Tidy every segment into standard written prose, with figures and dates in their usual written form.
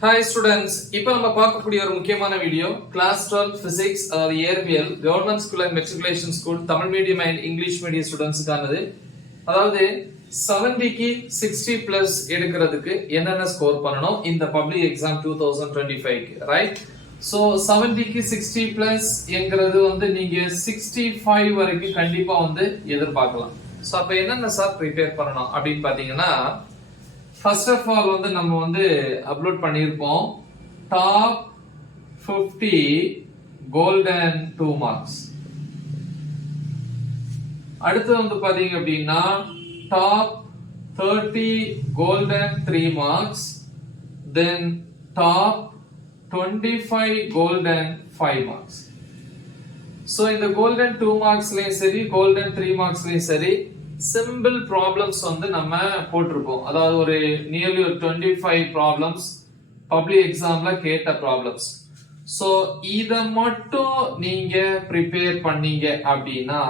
Hi students, இப்போ நம்ம பார்க்கக்கூடிய ஒரு முக்கியமான வீடியோ கிளாஸ் 12 physics இயற்பியல் government school and matriculation school Tamil medium and English medium ஸ்டூடெண்ட்ஸ்க்கானது. அதாவது 70க்கு 60 பிளஸ் எடுக்கிறதுக்கு என்னென்ன ஸ்கோர் பண்ணணும் இந்த பப்ளிக் எக்ஸாம் 2025 ரைட். சோ 70க்கு 60 பிளஸ் என்கிறது வந்து நீங்க 65 வரைக்கும் கண்டிப்பா வந்து எதிர்பார்க்கலாம். சோ அப்ப என்னென்ன சார் ப்ரிப்பேர் பண்ணணும் அப்படின்னு பாத்தீங்கன்னா, ஃபர்ஸ்ட் ஆஃப் ஆல் வந்து நம்ம வந்து அப்லோட் பண்ணியிருப்போம் டாப் 50 கோல்டன் 2 மார்க்ஸ். அடுத்து வந்து பாத்தீங்க அப்படின்னா top 30 golden 3 marks, then top 25 golden 5 marks. So இந்த கோல்டன் 2 மார்க்ஸ்லயும் சரி கோல்டன் 3 மார்க்ஸ்லயும் சரி சிம்பிள் ப்ராப்ளம்ஸ் வந்து நம்ம போட்டிருப்போம். அதாவது ஒரு நியர்லி ஒரு 25 ப்ராப்ளம்ஸ் பப்ளிக் எக்ஸாம்ல கேட்ட ப்ராப்ளம்ஸ். சோ இத மட்டும் நீங்க ப்ரிப்பேர் பண்ணீங்க அப்படின்னா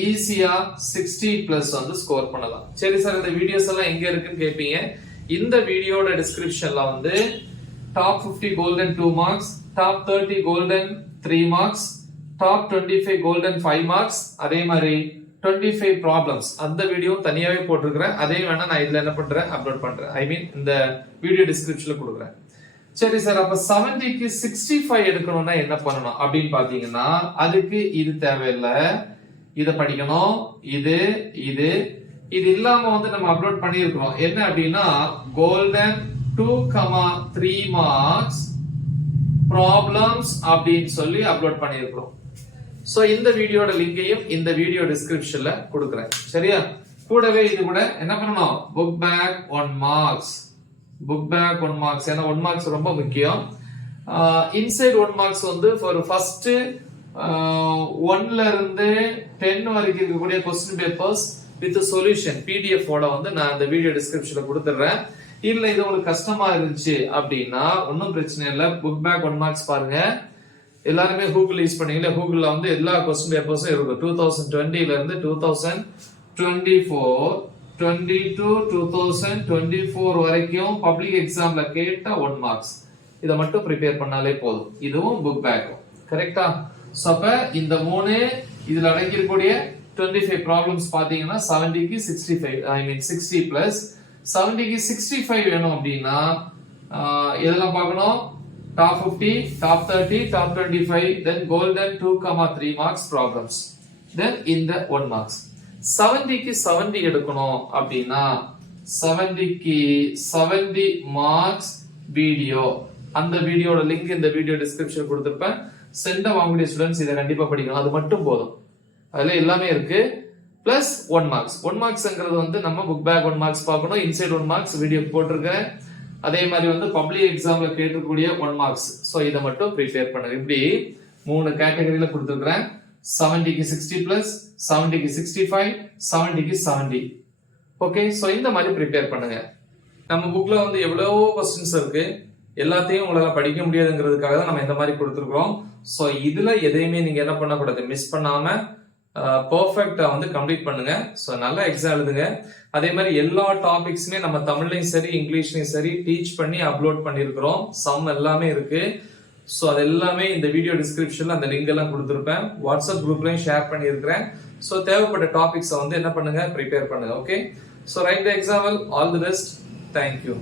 ஈஸியா 60 பிளஸ் வந்து ஸ்கோர் பண்ணலாம். சரி சார், இந்த வீடியோஸ் எல்லாம் எங்க இருக்குன்னு கேட்பீங்க. இந்த வீடியோட டிஸ்கிரிப்ஷன்ல வந்து top 50 golden 2 marks, top 30 golden 3 marks, top 25 golden 5 marks, அதே மாதிரி 25 ப்ராப்ளம்ஸ் அந்த வீடியோ தனியாவே போட்டிருக்கிறேன். அதையும் வேணா நான் இதுல என்ன பண்றேன் அப்லோட் பண்றேன். ஐ மீன் இந்த வீடியோ டிஸ்கிரிப்ஷன்ல கொடுக்குறேன். சரி சார், அப்ப 70க்கு 65 எடுக்கணும்னா என்ன பண்ணணும் அப்படின்னு பாத்தீங்கன்னா அதுக்கு இது தேவையில்லை, இத படிக்கணும். இது இது இது இல்லாம வந்து நம்ம அப்லோட் பண்ணியிருக்கிறோம். என்ன அப்படின்னா கோல்டன் 2,3 மார்க்ஸ் ப்ராப்ளம்ஸ் அப்படின்னு சொல்லி அப்லோட் பண்ணியிருக்கிறோம். சோ இந்த வீடியோட லிங்கையும் இந்த வீடியோ டிஸ்கிரிப்ஷன்ல கொடுக்கிறேன். சரியா? கூடவே இது கூட என்ன பண்ணணும், book back 1 marks, book back 1 marks. ஏன்னா 1 மார்க்ஸ் ரொம்ப முக்கியம். இன்சைட் 1 மார்க்ஸ் வந்து ஃபார் ஃபர்ஸ்ட் 1ல இருந்து 10 வரைக்கும் இருக்கக்கூடிய question papers with solution PDF ஓட வந்து நான் இந்த வீடியோ டிஸ்கிரிப்ஷன்ல கொடுத்துறேன். இல்ல இது உங்களுக்கு கஷ்டமா இருந்துச்சு அப்படின்னா ஒன்னும் பிரச்சனை இல்ல, புக் பேக் 1 மார்க்ஸ் பாருங்க. எல்லாருமே கூகுள் யூஸ் பண்ணீங்களா? கூகுள்ல வந்து எல்லா क्वेश्चन பேப்பர்ஸும் இருக்கும். 2020ல இருந்து 2024, 22, 2024 வரைக்கும் பப்ளிக் எக்ஸாம்ல கேட்ட 1 மார்க்ஸ். இத மட்டும் ப்ரிப்பேர் பண்ணாலே போதும். இதுவும் புக் பேக். கரெக்ட்டா? சோ அப்ப இந்த மூணு இதுல அடங்கி இருக்கக்கூடிய 25 ப்ராப்ளம்ஸ் பாத்தீங்கன்னா 70க்கு 65, ஐ மீன் 60 பிளஸ். 70க்கு 65 வேணும் அப்படின்னா இதெல்லாம் பார்க்கணும். Top 50, top 30, top 25, then golden 2,3 marks problems. Then in the 1 marks. 70க்கு 70 எடுக்கணும் அப்படின்னா 70க்கு 70 மார்க்ஸ் வீடியோ. அந்த வீடியோட லிங்க் இந்த வீடியோ டிஸ்கிரிப்ஷன் கொடுத்திருப்பேன். சென்ட வாங்கக்கூடிய ஸ்டூடண்ட்ஸ் இதை கண்டிப்பா படிக்கணும். அது மட்டும் போதும். அதுல எல்லாமே இருக்கு. Plus 1 marks. 1 மார்க்ஸ்ங்கிறது வந்து நம்ம புக் பேக் 1 மார்க்ஸ் பார்க்கணும். இன்சைட் 1 மார்க்ஸ் வீடியோ போட்டிருக்கேன். அதே மாதிரி வந்து பப்ளிக் எக்ஸாம்ல கேட்கக்கூடிய 1 மார்க்ஸ். சோ இத மட்டும் ப்ரிப்பேர் பண்ணுங்க. இப்படி 3 கேட்டகரியில கொடுத்திருக்கேன். 70க்கு 60 பிளஸ், 70க்கு 65, 70க்கு 70. ஓகே, சோ இந்த மாதிரி ப்ரிப்பேர் பண்ணுங்க. நம்ம புக்ல வந்து எவ்வளவோ क्वेश्चंस இருக்கு. எல்லாத்தையும் உங்களால படிக்க முடியாதுங்கிறதுக்காக தான் நம்ம இந்த மாதிரி கொடுத்திருக்கோம். சோ இதுல எதையுமே நீங்க என்ன பண்ண கூடாது, மிஸ் பண்ணாம பெர்ஃபெக்ட்டா வந்து கம்ப்ளீட் பண்ணுங்க. சோ நல்லா எக்ஸாம் எழுதுங்க. அதே மாதிரி எல்லா டாபிக்ஸுமே நம்ம தமிழ்லயும் சரி இங்கிலீஷ்லயும் சரி டீச் பண்ணி அப்லோட் பண்ணிருக்கிறோம். சம் எல்லாமே இருக்கு. சோ அது எல்லாமே இந்த வீடியோ டிஸ்கிரிப்ஷன்ல அந்த லிங்க் எல்லாம் கொடுத்திருப்பேன். வாட்ஸ்அப் குரூப்லயும் ஷேர் பண்ணியிருக்கிறேன். சோ தேவைப்பட்ட டாபிக்ஸை வந்து என்ன பண்ணுங்க ப்ரிப்பேர் பண்ணுங்க. Okay, so right the example. All the best. Thank you.